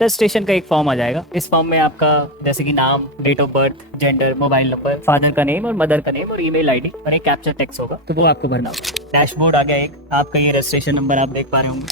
Registration का एक form आ जाएगा। इस फॉर्म में आपका जैसे कि नाम, date of birth, gender, mobile number, father का नेम और मदर का नेम और ईमेल आईडी और एक कैप्चर टेक्स्ट होगा, तो वो आपको भरना होगा। डैशबोर्ड आ गया एक आपका, ये रजिस्ट्रेशन नंबर आप देख पा रहे होंगे,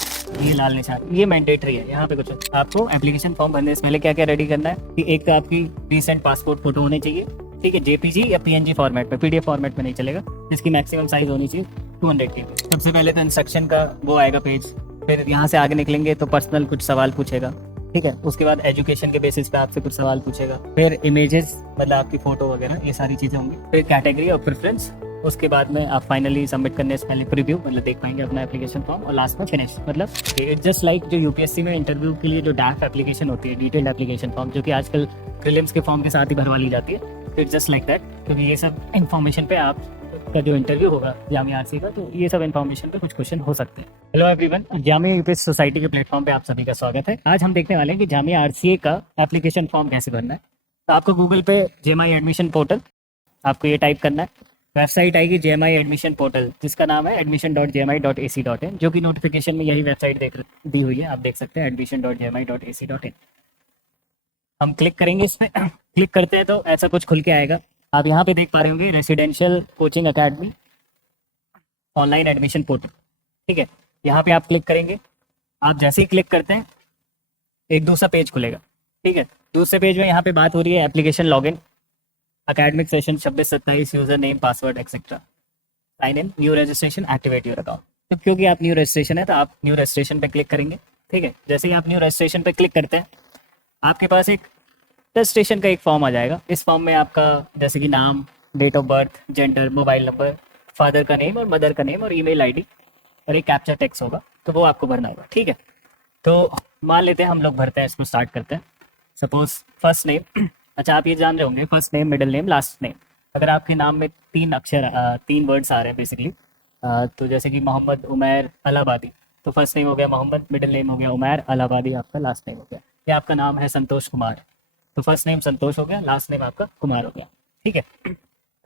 ये लाल निशान, ये मैंडेटरी है। यहाँ पे कुछ आपको एप्लीकेशन फॉर्म भरने से पहले क्या क्या रेडी करना है कि एक तो आपकी रिसेंट पासपोर्ट फोटो होनी चाहिए, ठीक है, जेपीजी या पीएनजी फॉर्मेट में, पीडीएफ फॉर्मेट में नहीं चलेगा, जिसकी मैक्सिमम साइज होनी चाहिए 200 KB। सबसे पहले तो इंस्ट्रक्शन का वो आएगा पेज, फिर यहाँ से आगे निकलेंगे तो पर्सनल कुछ सवाल पूछेगा, ठीक है। उसके बाद एजुकेशन के बेसिस पे आपसे कुछ सवाल पूछेगा, फिर इमेजेस मतलब आपकी फोटो वगैरह, ये सारी चीजें होंगी, फिर कैटेगरी और प्रेफरेंस। उसके बाद में आप फाइनली सबमिट करने से पहले प्रीव्यू मतलब देख पाएंगे अपना एप्लीकेशन फॉर्म, और लास्ट में फिनिश। मतलब इट्स जस्ट लाइक जो यूपीएससी में इंटरव्यू के लिए जो डैफ एप्लीकेशन होती है, डिटेल्ड एप्लीकेशन फॉर्म, जो कि आजकल प्रीलिम्स के फॉर्म के साथ ही भरवा ली जाती है, इट्स जस्ट लाइक दैट। क्योंकि ये सब इन्फॉर्मेशन पे आप का जो इंटरव्यू होगा जामिया आरसी का, तो ये सब इन्फॉर्मेशन पे कुछ क्वेश्चन हो सकते हैं। Hello everyone, Jamia UPSC society के प्लेटफॉर्म पे आप सभी का स्वागत है। आज हम देखने वाले हैं कि जामिया आरसीए का एप्लीकेशन फॉर्म कैसे भरना है। तो आपको गूगल पे जेएमआई एडमिशन पोर्टल, आपको ये टाइप करना है, वेबसाइट आएगी जेएमआई एडमिशन पोर्टल, जिसका नाम है admission.jmi.ac.in, जो कि नोटिफिकेशन में यही वेबसाइट दी हुई है, आप देख सकते हैं admission.jmi.ac.in। हम क्लिक करेंगे इसमें क्लिक करते हैं तो ऐसा कुछ खुल के आएगा। आप यहाँ पे देख पा रहे होंगे residential coaching academy online admission portal, ठीक है। यहाँ पे आप क्लिक करेंगे, आप जैसे ही क्लिक करते हैं एक दूसरा पेज खुलेगा, ठीक है। दूसरे पेज में यहाँ पे बात हो रही है application login, academic session 26-27, user name, password etcetera, sign in, new registration, activate your account. तो क्योंकि आप न्यू रजिस्ट्रेशन है तो आप न्यू रजिस्ट्रेशन पे क्लिक करेंगे, ठीक है। जैसे ही आप न्यू रजिस्ट्रेशन पे क्लिक करते हैं आपके पास एक रजिस्ट्रेशन का एक फॉर्म आ जाएगा। इस फॉर्म में आपका जैसे कि नाम, date of birth, gender, mobile number, father का नेम और मदर का नेम और ईमेल आईडी और एक कैप्चर टेक्स्ट होगा, तो वो आपको भरना होगा, ठीक है। तो मान लेते हैं हम लोग भरते हैं, इसको स्टार्ट करते हैं। सपोज फर्स्ट नेम, अच्छा आप ये जान रहे होंगे first name, middle name, last name. अगर आपके नाम में 3 वर्ड्स आ रहे हैं बेसिकली, तो जैसे कि मोहम्मद उमैर अलाहाबादी, तो फर्स्ट नेम हो गया मोहम्मद, मिडिल नेम हो गया उमैर, अलाहाबादी आपका लास्ट नेम हो गया। या आपका नाम है संतोष कुमार, तो फर्स्ट नेम संतोष हो गया, लास्ट नेम आपका कुमार हो गया, ठीक है। तो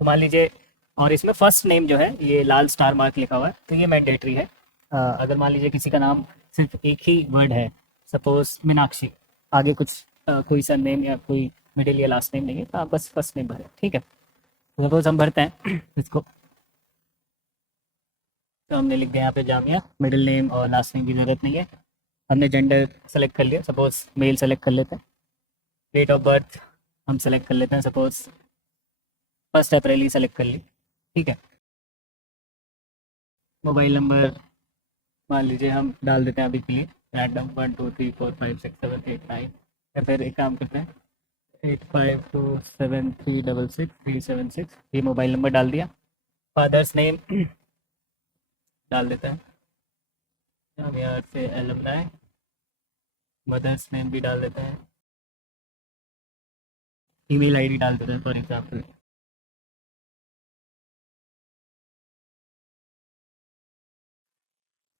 मान लीजिए, और इसमें फर्स्ट नेम जो है ये लाल स्टार मार्क लिखा हुआ है, तो ये मैंडेटरी है। अगर मान लीजिए किसी का नाम सिर्फ एक ही वर्ड है, सपोज मीनाक्षी, आगे कुछ कोई सा नेम या कोई मिडिल या लास्ट नेम नहीं है, तो आप बस फर्स्ट नेम भरें, ठीक है। तो सपोज हम भरते हैं इसको, तो हमने लिख दिया यहाँ पे जामिया, मिडिल नेम और लास्ट नेम की जरूरत नहीं है। हमने जेंडर सेलेक्ट कर लिया, सपोज मेल सेलेक्ट कर लेते हैं। डेट ऑफ बर्थ हम सेलेक्ट कर लेते हैं, सपोज 1 अप्रैल ही सेलेक्ट कर ली, ठीक है। मोबाइल नंबर मान लीजिए हम डाल देते हैं अभी के लिए रैंडम 1 2 3 4 5 6 7 8 9, या फिर एक काम करते हैं 8527366376, ये मोबाइल नंबर डाल दिया। फादर्स नेम डाल देते हैं, हम यहाँ से एलुमनाई। मदर्स नेम भी डाल देते हैं, ईमेल आईडी डाल देते हैं फॉर एग्जाम्पल।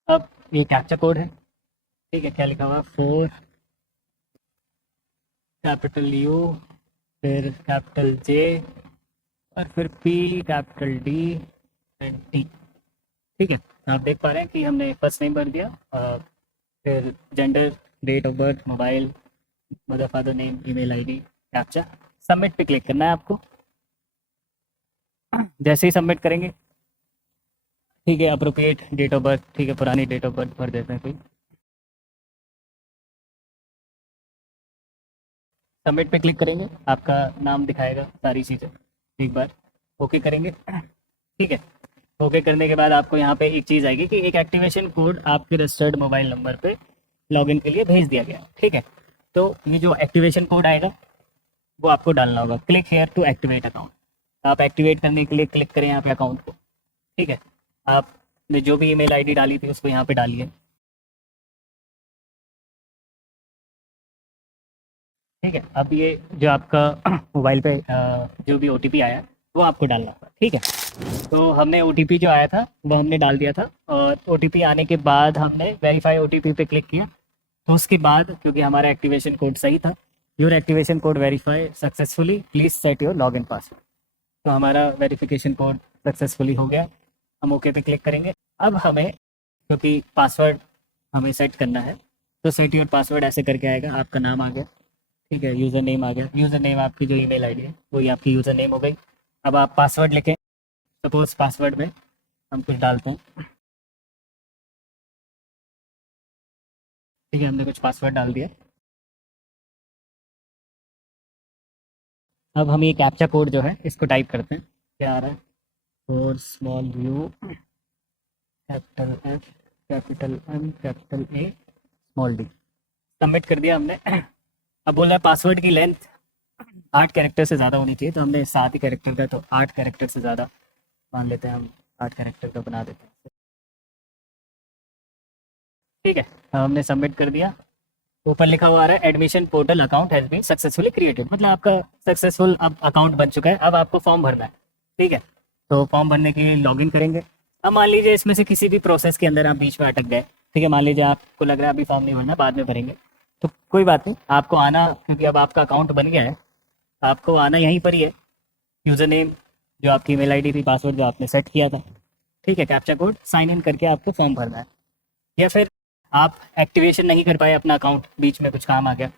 अब ये कैप्चा कोड है, ठीक है, क्या लिखा हुआ 4 कैपिटल यू, फिर कैपिटल जे और फिर P, capital D and T, ठीक है। आप देख पा रहे हैं कि हमने फर्स्ट नेम भर दिया, फिर gender, date of birth, mobile, mother father name, email ID, captcha. Submit पे क्लिक करना है आपको। जैसे ही सबमिट करेंगे, ठीक है, अप्रोप्रिएट डेट ऑफ बर्थ, ठीक है, पुरानी डेट ऑफ बर्थ भर देते हैं कोई। सबमिट पे क्लिक करेंगे, आपका नाम दिखाएगा, सारी चीज़ें एक बार ओके करेंगे, ठीक है। ओके करने के बाद आपको यहाँ पे एक चीज़ आएगी कि एक एक्टिवेशन कोड आपके रजिस्टर्ड मोबाइल नंबर पे लॉगिन के लिए भेज दिया गया, ठीक है। तो ये जो एक्टिवेशन कोड आएगा वो आपको डालना होगा। Click here to activate account, आप एक्टिवेट करने के लिए क्लिक करें यहाँ पे अकाउंट को, ठीक है। आपने जो भी ईमेल आईडी डाली थी उसको यहाँ पे डालिए, ठीक है। अब ये जो आपका मोबाइल पे जो भी ओटीपी आया वो आपको डालना होगा, ठीक है। तो हमने ओटीपी जो आया था वो हमने डाल दिया था, और ओटीपी आने के बाद हमने वेरीफाई ओटीपी पे क्लिक किया। तो उसके बाद क्योंकि हमारा एक्टिवेशन कोड सही था, your activation code verify successfully, please set your login password, तो हमारा वेरिफिकेशन कोड सक्सेसफुली हो गया। हम ओके पे क्लिक करेंगे। अब हमें क्योंकि पासवर्ड हमें सेट करना है, तो सेट योर पासवर्ड ऐसे करके आएगा, आपका नाम आ गया, ठीक है, यूज़र नेम आ गया, यूज़र नेम आपकी जो ईमेल आईडी है वही आपकी यूज़र नेम हो गई। अब आप पासवर्ड लिखें, सपोज पासवर्ड में हम कुछ डालते हैं, ठीक है, हमने कुछ पासवर्ड डाल दिया। अब हम ये कैप्चा कोड जो है इसको टाइप करते हैं, क्या आ रहा है, four small u capital F capital M capital A small d, submit कर दिया हमने। अब बोल रहा है पासवर्ड की लेंथ 8 कैरेक्टर से ज़्यादा होनी चाहिए, तो हमने 7 ही कैरेक्टर का, तो 8 कैरेक्टर से ज़्यादा मान लेते हैं हम, 8 कैरेक्टर का बना देते हैं, ठीक है। अब हमने सबमिट कर दिया। ऊपर लिखा हुआ आ रहा है admission portal account has been successfully created, मतलब आपका सक्सेसफुल अब अकाउंट बन चुका है। अब आपको फॉर्म भरना है, ठीक है, तो फॉर्म भरने के लिए लॉगिन करेंगे। अब मान लीजिए इसमें से किसी भी प्रोसेस के अंदर आप बीच में अटक गए, ठीक है, मान लीजिए आपको लग रहा है अभी फॉर्म नहीं भरना, बाद में भरेंगे, तो कोई बात नहीं, आपको आना, क्योंकि अब आपका अकाउंट बन गया है, आपको आना यहीं पर ही है, यूज़र नेम जो आपकी ईमेल आईडी थी, पासवर्ड जो आपने सेट किया था, ठीक है, कैप्चा कोड साइन इन करके आपको फॉर्म भरना है। या फिर आप एक्टिवेशन नहीं कर पाए अपना अकाउंट, बीच में कुछ काम आ गया,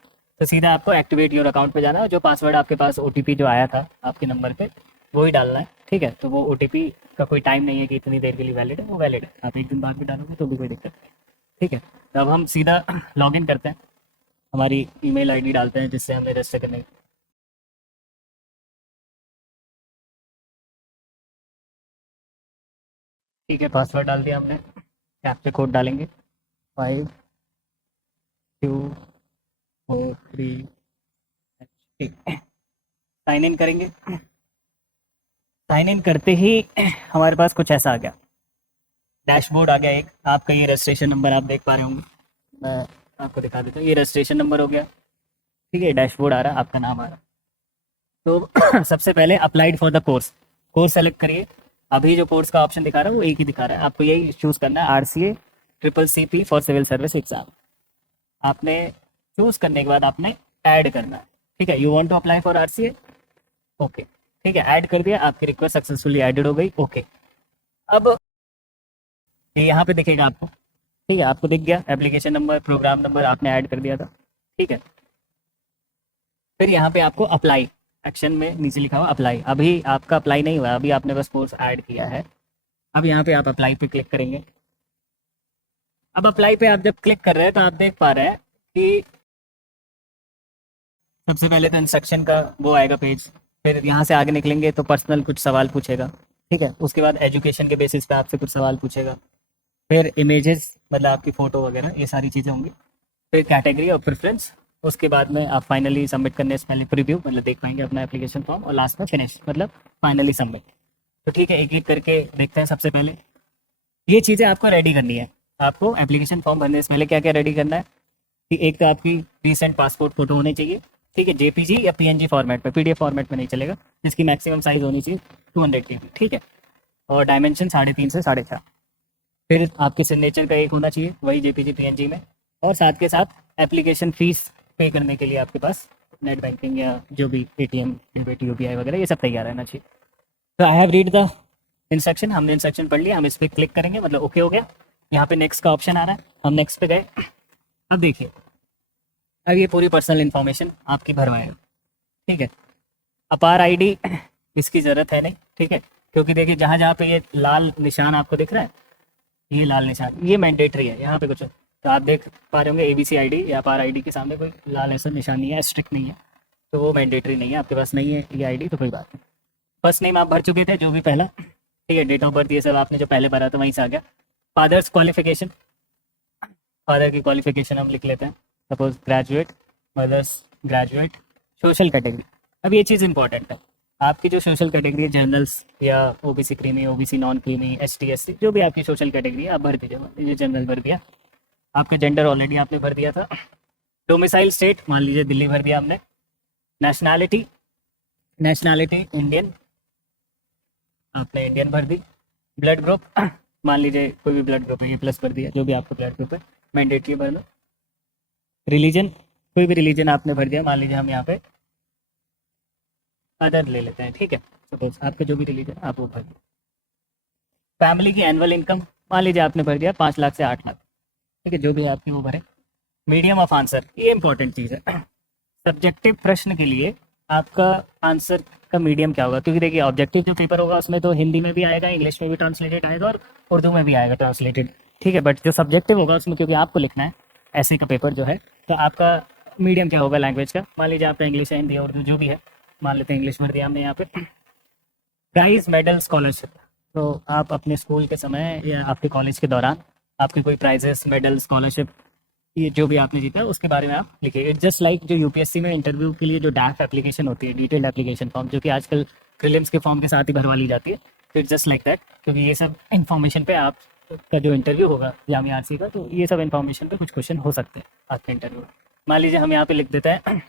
तो सीधा आपको एक्टिवेट योर अकाउंट पे जाना है, जो पासवर्ड आपके पास ओटीपी जो आया था आपके नंबर पे वो ही डालना है, ठीक है। तो वो ओटीपी का कोई टाइम नहीं है कि इतनी देर के लिए वैलिड है, वो वैलिड है, आप एक दिन बाद भी डालोगे तो भी कोई दिक्कत नहीं, ठीक है। तो अब हम सीधा लॉगिन करते हैं, हमारी ईमेल आईडी डालते हैं जिससे हमने रजिस्टर करने, ठीक है, पासवर्ड डाल दिया हमने, कैप्चा कोड डालेंगे 5243, ठीक, साइन इन करेंगे। साइन इन करते ही हमारे पास कुछ ऐसा आ गया, डैशबोर्ड आ गया एक, आपका ये रजिस्ट्रेशन नंबर आप देख पा रहे होंगे, मैं आपको दिखा देता हूँ, ये रजिस्ट्रेशन नंबर हो गया, ठीक है, डैशबोर्ड आ रहा है, आपका नाम आ रहा है। तो सबसे पहले applied for the course, course select करिए। अभी जो कोर्स का ऑप्शन दिखा रहा है वो एक ही दिखा रहा है, आपको यही चूज़ करना है, RCA triple CP for civil service exam. आपने चूज़ करने के बाद आपने ऐड करना है, ठीक है, you want to apply for RCA, okay, ठीक है, ऐड कर दिया, आपकी रिक्वेस्ट सक्सेसफुली ऐडेड हो गई, ओके। अब ये यहाँ पे दिखेगा आपको, ठीक है, आपको दिख गया एप्लीकेशन नंबर, प्रोग्राम नंबर आपने ऐड कर दिया था, ठीक है। फिर यहाँ पे आपको अप्लाई, एक्शन में नीचे लिखा हुआ अप्लाई, अभी आपका अप्लाई नहीं हुआ, अभी आपने बस कोर्स ऐड किया है। अब यहाँ पे आप अप्लाई पे क्लिक करेंगे। अब अप्लाई पे आप जब क्लिक कर रहे हैं तो आप देख पा रहे हैं कि सबसे पहले तो इंस्ट्रक्शन का वो आएगा पेज, फिर यहाँ से आगे निकलेंगे तो पर्सनल कुछ सवाल पूछेगा, ठीक है, उसके बाद एजुकेशन के बेसिस पे आपसे कुछ सवाल पूछेगा, फिर इमेजेस मतलब आपकी फ़ोटो वगैरह ये सारी चीज़ें होंगी, फिर कैटेगरी और प्रेफरेंस, उसके बाद में आप फाइनली सबमिट करने से पहले प्रीव्यू मतलब देख पाएंगे अपना एप्लीकेशन फॉर्म, और लास्ट में फिनिश मतलब फाइनली सबमिट। तो ठीक है, एक एक करके देखते हैं। सबसे पहले ये चीज़ें आपको रेडी करनी है, आपको एप्लीकेशन फॉर्म भरने से पहले क्या क्या रेडी करना है कि एक तो आपकी रिसेंट पासपोर्ट फ़ोटो होनी चाहिए, ठीक है, JPG या PNG फॉर्मेट में, PDF फॉर्मेट में नहीं चलेगा, जिसकी मैक्सिमम साइज़ होनी चाहिए 200 KB, ठीक है, और डायमेंशन 3.5 से 4.5। फिर आपके सिग्नेचर का एक होना चाहिए वही JPG PNG में, और साथ के साथ एप्लीकेशन फ़ीस पे करने के लिए आपके पास नेट बैंकिंग या जो भी ATM डेबिट UPI वगैरह ये सब तैयार रहना चाहिए। तो I have read the instruction, हमने इंस्ट्रक्शन पढ़ लिया, हम इस पर क्लिक करेंगे मतलब ओके हो गया। यहाँ पे नेक्स्ट का ऑप्शन आ रहा है, हम नेक्स्ट पे गए। अब देखिए, अब ये पूरी पर्सनल इन्फॉर्मेशन आपकी भरवाएगा, ठीक है। अपार ID इसकी ज़रूरत है नहीं, ठीक है, क्योंकि देखिए जहाँ जहाँ पे ये लाल निशान आपको दिख रहा है, ये लाल निशान ये मैंडेटरी है, यहाँ पे कुछ, तो आप देख पा रहे होंगे ABC ID या अपार ID के सामने कोई लाल ऐसा निशान नहीं है, स्ट्रिक्ट नहीं है, तो वो मैंडेटरी नहीं है, आपके पास नहीं है ये ID तो कोई बात नहीं। फर्स्ट नेम आप भर चुके थे जो भी पहला, ठीक है, डेट ऑफ बर्थ ये सब आपने जो पहले भरा था वहीं से आ गया। फादर्स क्वालिफिकेशन, फादर की क्वालिफिकेशन हम लिख लेते हैं, suppose graduate, mother's graduate. Social category, अब ये चीज़ इंपॉर्टेंट है, आपकी जो सोशल कैटेगरी है जनरल्स या OBC creamy, OBC non creamy, ST SC जो भी आपकी सोशल कैटेगरी है आप भर दीजिए, मान लीजिए जनरल भर दिया। आपका जेंडर ऑलरेडी आपने भर दिया था। डोमिसाइल स्टेट मान लीजिए दिल्ली भर दिया हमने। नेशनैलिटी, नेशनैलिटी इंडियन, आपने इंडियन भर दी। ब्लड ग्रुप मान लीजिए कोई भी ब्लड ग्रुप है, A+ भर दिया, जो भी आपका ब्लड ग्रुप है मैंडेटरी भर दो। रिलीजन, कोई भी रिलीजन आपने भर दिया, मान लीजिए हम यहाँ पे अदर ले लेते हैं, ठीक है, सपोज आपका जो भी रिलीजन आप वो भर दिए। फैमिली की एनुअल इनकम मान लीजिए आपने भर दिया 5 लाख से 8 लाख, ठीक है, जो भी आपकी वो भरे। मीडियम ऑफ आंसर, ये इंपॉर्टेंट चीज़ है। सब्जेक्टिव प्रश्न के लिए आपका आंसर का मीडियम क्या होगा, क्योंकि देखिए ऑब्जेक्टिव जो पेपर होगा उसमें तो हिंदी में भी आएगा, इंग्लिश में भी ट्रांसलेटेड आएगा और उर्दू में भी आएगा ट्रांसलेटेड, ठीक है। बट जो सब्जेक्टिव होगा उसमें क्योंकि आपको लिखना है ऐसे का पेपर जो है, तो आपका मीडियम क्या होगा लैंग्वेज का। मान लीजिए आपका इंग्लिश है, हिंदी है, उर्दू जो भी है, मान लेते हैं इंग्लिश भर दिया हमने यहाँ पे। प्राइज मेडल स्कॉलरशिप, तो आप अपने स्कूल के समय या आपके कॉलेज के दौरान आपके कोई प्राइजेस, मेडल, स्कॉलरशिप, ये जो भी आपने जीता है उसके बारे में आप लिखिए। इट्स जस्ट लाइक जो यूपीएससी में इंटरव्यू के लिए जो डैफ एप्लीकेशन होती है, डिटेल्ड एप्लीकेशन फॉर्म, जो कि आजकल प्रीलिम्स के फॉर्म के साथ ही भरवा ली जाती है, तो इट्स जस्ट लाइक दैट। क्योंकि ये सब इन्फॉर्मेशन पे आप का जो इंटरव्यू होगा जामिया आरसी का, तो ये सब इन्फॉर्मेशन पे कुछ क्वेश्चन हो सकते हैं आपके इंटरव्यू में। मान लीजिए हम यहाँ पे लिख देते हैं,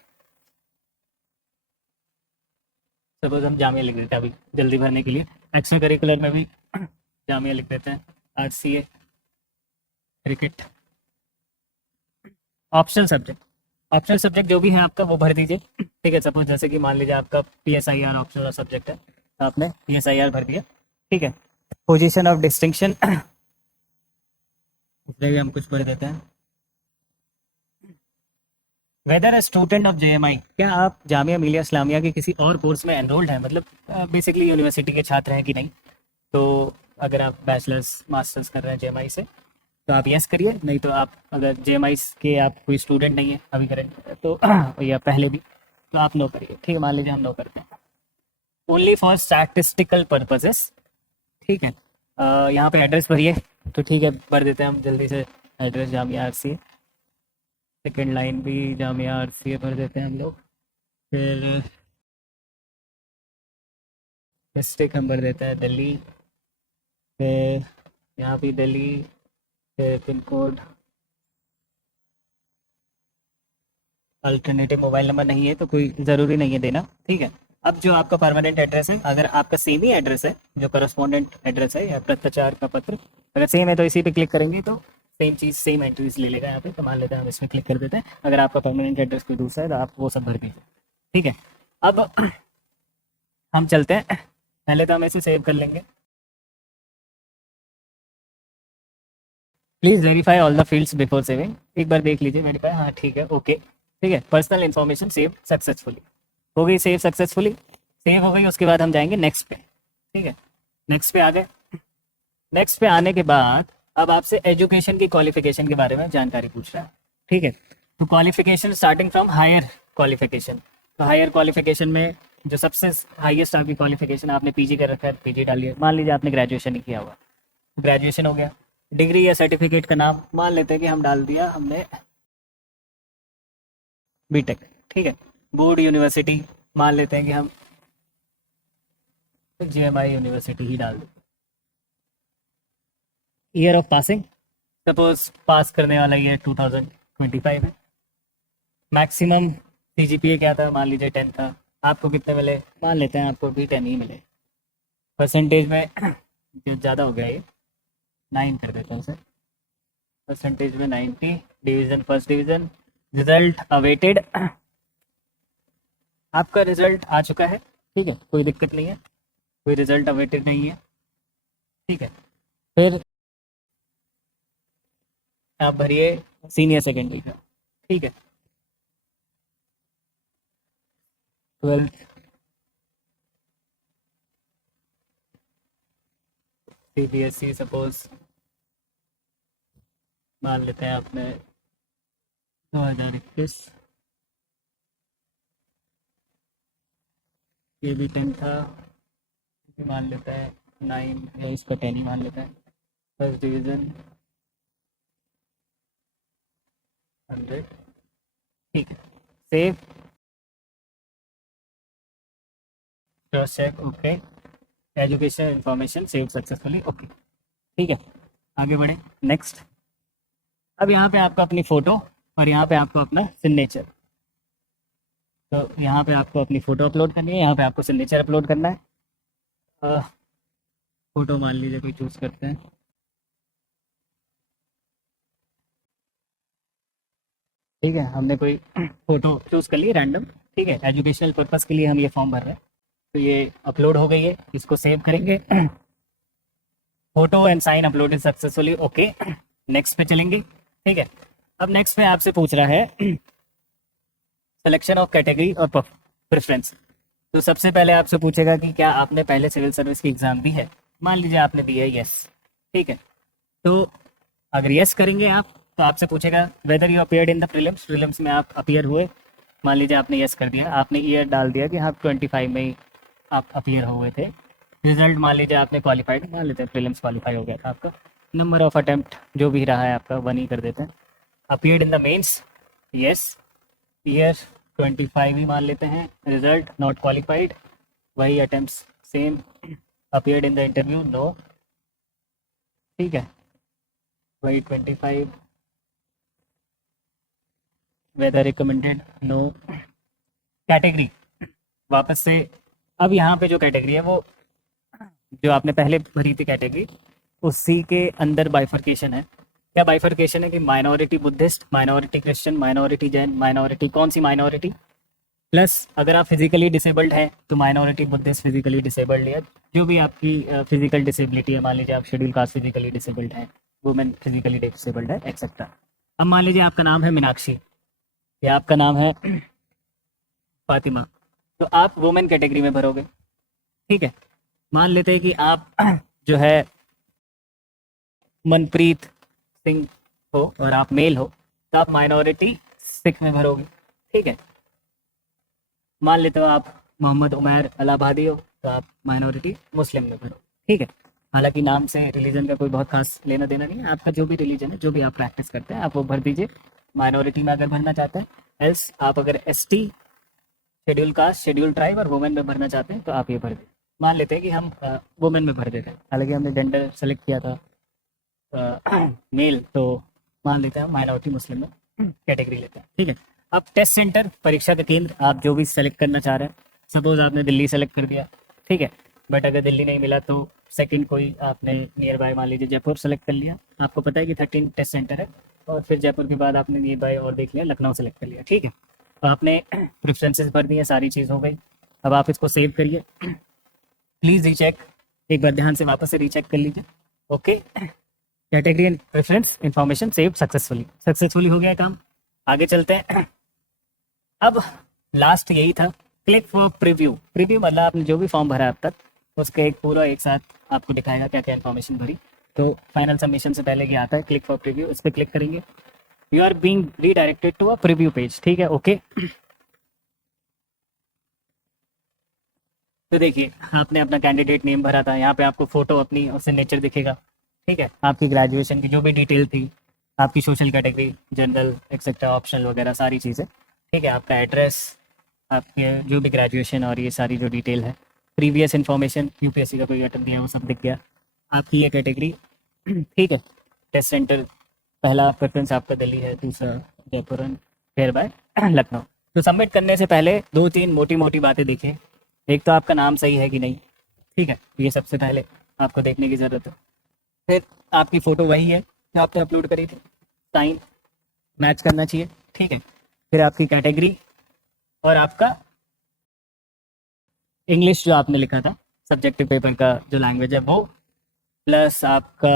सपोज हम जामिया लिख देते हैं अभी जल्दी भरने के लिए। एक्स्ट्रा करिकुलर में भी जामिया लिख देते हैं, RCA cricket. Optional subject, optional subject जो भी है आपका वो भर दीजिए, ठीक है। सपोज जैसे कि मान लीजिए आपका पीएसआईआर ऑप्शनल सब्जेक्ट है, तो आपने पीएसआईआर भर दिया, ठीक है। पोजीशन ऑफ डिस्टिंक्शन, इसलिए भी हम कुछ भर देते हैं। Weather a student of JMI, क्या आप जामिया मिलिया इस्लामिया के किसी और कोर्स में एनरोल्ड हैं, मतलब बेसिकली यूनिवर्सिटी के छात्र हैं कि नहीं। तो अगर आप बैचलर्स मास्टर्स कर रहे हैं जेएमआई से तो आप यस करिए, नहीं तो आप अगर जेएमआई के आप कोई स्टूडेंट नहीं है अभी करेंट तो या पहले भी, तो आप नो करिए, ठीक है। मान लीजिए हम नो करते हैं। ओनली फॉर स्टैटिस्टिकल पर्पजेस, ठीक है। यहाँ पे एड्रेस भरिए, तो ठीक है भर देते हैं हम जल्दी से। Address Jamia RC, second line भी जामिया आरसी भर देते हैं हम लोग। फिर डिस्ट्रिक्ट हम भर देते हैं दिल्ली, फिर यहाँ भी दिल्ली, फिर pin code. Alternative mobile number नहीं है तो कोई ज़रूरी नहीं है देना, ठीक है। अब जो आपका परमानेंट एड्रेस है, अगर आपका सेम ही एड्रेस है, जो करस्पॉन्डेंट एड्रेस है या पत्राचार का पत्र अगर सेम है, तो इसी पे क्लिक करेंगे तो सेम चीज़, सेम एंट्रीज ले लेगा यहाँ पे। तो मान लेते हैं हम इसमें क्लिक कर देते हैं। अगर आपका परमानेंट एड्रेस कोई दूसरा है तो आप वो सब भर दीजिए, ठीक है। अब हम चलते हैं, पहले तो हम इसे सेव कर लेंगे। Please verify all the fields before saving, एक बार देख लीजिए, वेरीफाई, हाँ ठीक है, ओके, ठीक है। पर्सनल इन्फॉर्मेशन सेव सक्सेसफुली हो गई, सेव सक्सेसफुली सेव हो गई। उसके बाद हम जाएंगे नेक्स्ट पे, ठीक है। नेक्स्ट पे आ गए। नेक्स्ट पे आने के बाद अब आपसे एजुकेशन की क्वालिफिकेशन के बारे में जानकारी पूछ रहा है, ठीक है। तो qualification starting from higher qualification, तो हायर क्वालिफिकेशन में जो सबसे हाईएस्ट आपकी क्वालिफिकेशन, आपने पीजी कर रखा है, पीजी डालिए। मान लीजिए आपने ग्रेजुएशन ही किया हुआ, ग्रेजुएशन हो गया। डिग्री या सर्टिफिकेट का नाम मान लेते हैं कि हम डाल दिया हमने बीटेक, ठीक है। बोर्ड यूनिवर्सिटी मान लेते हैं कि हम जेएमआई यूनिवर्सिटी ही डाल दें। ईयर ऑफ पासिंग, सपोज पास करने वाला ईयर 2025 है। मैक्सिमम सीजीपीए क्या था, मान लीजिए 10 था। आपको कितने मिले, मान लेते हैं आपको भी 10 ही मिले। परसेंटेज में जो ज़्यादा हो गया ये 9 कर देते हैं उसे, परसेंटेज में 90। Division first division. Result awaited, आपका रिजल्ट आ चुका है, ठीक है, कोई दिक्कत नहीं है, कोई रिजल्ट अवेटेड नहीं है, ठीक है। फिर आप भरिए सीनियर सेकेंडरी का, ठीक है। 12th सीबीएसई सपोज मान लेते हैं आपने 2021, ये भी 10 था, मान लेते हैं 9 या इसका 10 ही मान लेते हैं। फर्स्ट डिवीज़न 100, ठीक है। Save, cross check, okay. Education information save successfully, okay, ठीक है। आगे बढ़े नेक्स्ट। अब यहाँ पे आपको अपनी फ़ोटो और यहाँ पे आपको अपना सिग्नेचर, तो यहाँ पे आपको अपनी फ़ोटो अपलोड करनी है, यहाँ पे आपको सिग्नेचर अपलोड करना है। फ़ोटो मान लीजिए कोई चूज़ करते हैं, ठीक है। हमने कोई फ़ोटो चूज़ कर ली रैंडम, ठीक है। एजुकेशनल पर्पज़ के लिए हम ये फॉर्म भर रहे हैं, तो ये अपलोड हो गई है, इसको सेव करेंगे। Photo and sign uploaded successfully, okay. Next पे चलेंगे, ठीक है। अब नेक्स्ट में आपसे पूछ रहा है सिलेक्शन ऑफ कैटेगरी और प्रेफरेंस। तो सबसे पहले आपसे पूछेगा कि क्या आपने पहले सिविल सर्विस की एग्जाम दी है। मान लीजिए आपने दी है, यस, ठीक है। तो अगर यस करेंगे आप, तो आपसे पूछेगा whether you appeared in the prelims, prelims में आप अपीयर हुए। मान लीजिए आपने यस कर दिया, आपने ईयर डाल दिया कि हाँ 25 में ही आप अपीयर हुए थे। रिजल्ट मान लीजिए आपने क्वालिफाइड, मान लेते हैं प्रीलिम्स क्वालिफाई हो गया था आपका, नंबर ऑफ अटेम्प्ट जो भी रहा है आपका 1 ही कर देते हैं। Appeared in the mains, yes, year 25 ही मान लेते हैं। रिजल्ट नॉट क्वालिफाइड, वही attempt same. Appeared in the interview, no, ठीक है, वही 25। Weather recommended, no. कैटेगरी वापस से, अब यहाँ पे जो कैटेगरी है वो जो आपने पहले भरी थी कैटेगरी, उसी के अंदर बाइफर्केशन है। क्या बाइफर्केशन है कि minority Buddhist, minority Christian, minority Jain, minority कौन सी माइनॉरिटी, प्लस अगर आप फिजिकली डिसेबल्ड हैं तो माइनॉरिटी बुद्धिस्ट फिजिकली डिसेबल्ड है। जो भी आपकी फिजिकल डिसेबिलिटी है, मान लीजिए आप शेड्यूल कास्ट फिजिकली डिसेबल्ड है, वुमेन फिजिकली डिसेबल्ड है, एक्सेट्रा। अब मान लीजिए आपका नाम है मीनाक्षी या आपका नाम है फातिमा, तो आप वुमेन कैटेगरी में भरोगे, ठीक है। मान लेते हैं कि आप जो है मनप्रीत सिंह हो और आप मेल हो, तो आप माइनॉरिटी सिख में भरोगे, ठीक है। मान लेते हो आप मोहम्मद उमैर इलाहाबादी हो, तो आप माइनॉरिटी मुस्लिम में भरो, ठीक है। हालांकि नाम से रिलीजन का कोई बहुत खास लेना देना नहीं है, आपका जो भी रिलीजन है, जो भी आप प्रैक्टिस करते हैं, आप वो भर दीजिए माइनॉरिटी में अगर भरना चाहते हैं। एल्स आप अगर ST, schedule caste, schedule tribe और वुमेन में भरना चाहते हैं तो आप ये भर दें। मान लेते हैं कि हम वुमेन में भर देते हैं, हालांकि हमने जेंडर सेलेक्ट किया था मेल, तो मान लेते हैं हम माइनॉरिटी मुस्लिम में कैटेगरी लेते हैं, ठीक है। अब टेस्ट सेंटर, परीक्षा का केंद्र आप जो भी सेलेक्ट करना चाह रहे हैं, सपोज आपने दिल्ली सेलेक्ट कर दिया, ठीक है, बट अगर दिल्ली नहीं मिला तो सेकंड कोई आपने नियर बाय मान लीजिए जयपुर सेलेक्ट कर लिया। आपको पता है कि 13 टेस्ट सेंटर है, और फिर जयपुर के बाद आपने नियर बाय और देख लिया, लखनऊ सेलेक्ट कर लिया, ठीक है। तो आपने प्रेफरेंसेस भर दिए, सारी चीज़ हो गई। अब आप इसको सेव करिए, प्लीज़ रीचेक, एक बार ध्यान से वापस से रीचेक कर लीजिए। Okay, category and preference information save successfully हो गया काम। आगे चलते हैं। अब लास्ट यही था, क्लिक फॉर प्रीव्यू। प्रीव्यू मतलब आपने जो भी फॉर्म भरा अब तक, उसका एक पूरा एक साथ आपको दिखाएगा क्या क्या इन्फॉर्मेशन भरी। तो फाइनल सबमिशन से पहले ये आता है क्लिक फॉर प्रीव्यू, इस पर क्लिक करेंगे, you are being redirected to a preview page, ठीक है, ओके। तो देखिए आपने अपना कैंडिडेट नेम भरा था, यहाँ पे आपको फोटो अपनी और सिग्नेचर दिखेगा, ठीक है। आपकी ग्रेजुएशन की जो भी डिटेल थी, आपकी social category, general, etcetera, optional वगैरह सारी चीज़ें, ठीक है। आपका एड्रेस, आपके जो भी ग्रेजुएशन और ये सारी जो डिटेल है, प्रीवियस इन्फॉर्मेशन, यूपीएससी का कोई अटेम्प्ट दिया वो सब दिख गया। आपकी ये कैटेगरी, ठीक है। टेस्ट सेंटर, पहला प्रेफरेंस आपका दिल्ली है, दूसरा जयपुर एंड फिर बाय लखनऊ। तो सबमिट करने से पहले 2-3 मोटी मोटी बातें देखें। एक तो आपका नाम सही है कि नहीं, ठीक है, ये सबसे पहले आपको देखने की ज़रूरत है। फिर आपकी फ़ोटो वही है जो आपने अपलोड करी थी, साइन मैच करना चाहिए, ठीक है। फिर आपकी कैटेगरी और आपका इंग्लिश जो आपने लिखा था सब्जेक्टिव पेपर का जो लैंग्वेज है वो, प्लस आपका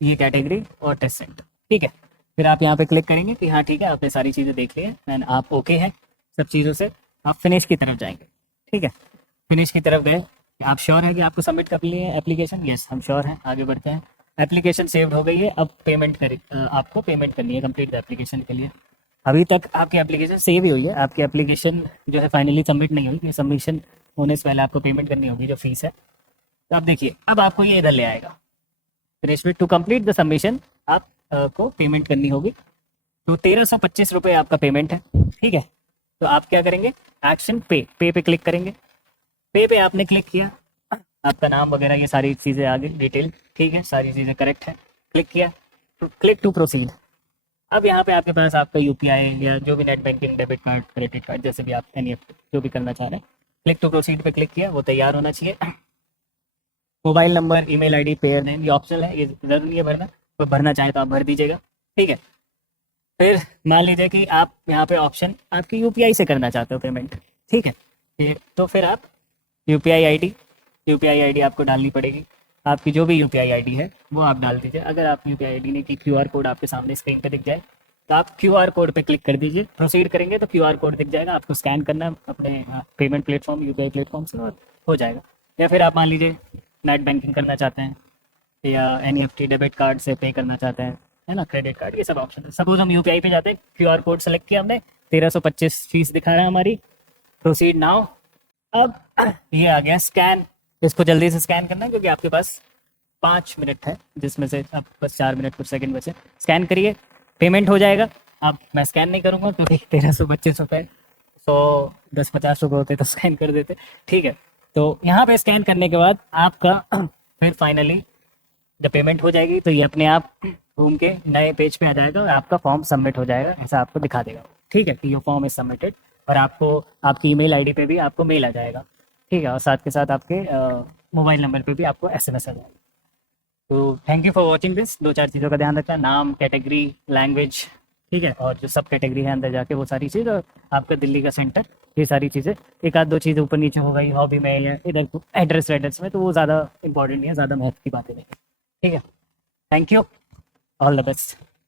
ये कैटेगरी और टेस्ट सेंटर, ठीक है। फिर आप यहाँ पे क्लिक करेंगे कि हाँ ठीक है, आपने सारी चीज़ें देख ली है एंड आप ओके हैं सब चीज़ों से, आप फिनिश की तरफ जाएंगे, ठीक है। फिनिश की तरफ गए, आप श्योर हैं कि आपको सबमिट कर लिए एप्लीकेशन, यस हम श्योर हैं, आगे बढ़ते हैं। एप्लीकेशन सेव हो गई है, अब पेमेंट करें, आपको पेमेंट करनी है कंप्लीट द एप्लीकेशन के लिए। अभी तक आपकी एप्लीकेशन सेव ही हुई है, आपकी एप्लीकेशन जो है फाइनली सबमिट नहीं हुई, सबमिशन होने से पहले आपको पेमेंट करनी होगी जो फीस है। तो अब देखिए, अब आपको ये इधर ले आएगा, finish with, to complete the submission आप को पेमेंट करनी होगी। तो 1325 रुपये आपका पेमेंट है, ठीक है। तो आप क्या करेंगे, एक्शन पे पे क्लिक करेंगे। पे आपने क्लिक किया, आपका नाम वगैरह ये सारी चीज़ें आगे डिटेल, ठीक है, सारी चीज़ें करेक्ट है, क्लिक किया, क्लिक टू प्रोसीड। अब यहाँ पे आपके पास आपका यूपीआई या जो भी net banking, debit card, credit card, जैसे भी आप एनईएफटी जो भी करना चाह रहे हैं, क्लिक टू प्रोसीड पे क्लिक किया, वो तैयार होना चाहिए। Mobile number, email ID, pair name, ये ऑप्शनल है, ये जरूरी नहीं है भरना, तो भरना चाहे तो आप भर दीजिएगा, ठीक है। फिर मान लीजिए कि आप यहाँ पे ऑप्शन आपकी यूपीआई से करना चाहते हो पेमेंट, ठीक है। तो फिर आप यूपीआई आईडी आपको डालनी पड़ेगी। आपकी जो भी यूपीआई आईडी है वो आप डाल दीजिए। अगर आप यूपीआई आईडी नहीं की, क्यूआर कोड आपके सामने स्क्रीन पे दिख जाए तो आप क्यूआर कोड पे क्लिक कर दीजिए। प्रोसीड करेंगे तो क्यूआर कोड दिख जाएगा, आपको स्कैन करना है अपने पेमेंट प्लेटफॉर्म यूपीआई प्लेटफॉर्म से और हो जाएगा। या फिर आप मान लीजिए नेट बैंकिंग करना चाहते हैं या एनईएफटी डेबिट कार्ड से पे करना चाहते हैं, है ना, क्रेडिट कार्ड, ये सब ऑप्शन है। सपोज हम यूपीआई पे जाते हैं, क्यूआर कोड सेलेक्ट किया हमने, 1325 फीस दिखा रहा है हमारी, प्रोसीड नाउ। अब ये आ गया स्कैन, इसको जल्दी से स्कैन करना है क्योंकि आपके पास 5 मिनट है जिसमें से अब बस 4 मिनट कुछ सेकंड बचे। स्कैन करिए, पेमेंट हो जाएगा। अब मैं स्कैन नहीं करूँगा क्योंकि 1325 रुपये 110-50 रुपये होते तो स्कैन कर देते, ठीक है। तो यहाँ पे स्कैन करने के बाद आपका फिर फाइनली जब पेमेंट हो जाएगी तो ये अपने आप घूम के नए पेज पे आ जाएगा और आपका फॉर्म सबमिट हो जाएगा, ऐसा आपको दिखा देगा, ठीक है, कि योर फॉर्म इज सबमिटेड। और आपको आपकी ईमेल आईडी पे भी आपको मेल आ जाएगा, ठीक है, और साथ के साथ आपके मोबाइल नंबर पे भी आपको एसएमएस आ जाएगा। तो thank you for watching this. 2-4 चीज़ों का ध्यान रखना, नाम, कैटेगरी, लैंग्वेज, ठीक है, और जो सब कैटेगरी है अंदर जाके वो सारी चीज़, और आपका दिल्ली का सेंटर, ये सारी चीज़ें। एक आध दो चीज़ें ऊपर नीचे हो गई हॉबी में या इधर एड्रेस वेड्रेस में, तो वो ज़्यादा इंपॉर्टेंट नहीं है, ज़्यादा महत्व की बातें नहीं है, ठीक है। Thank you, all the best.